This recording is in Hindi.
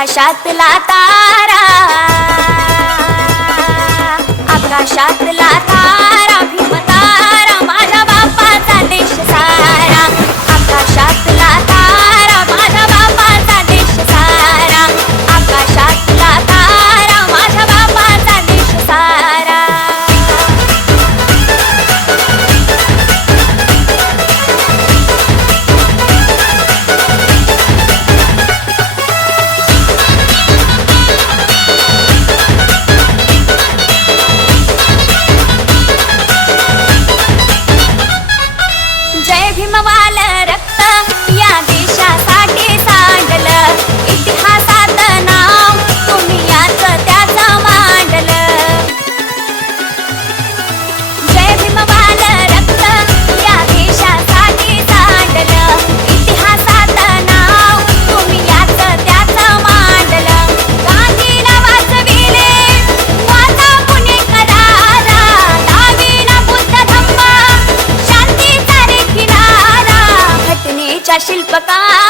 आकाशातला तारा आकाशातला ಶಿಲ್ಪಕಾರ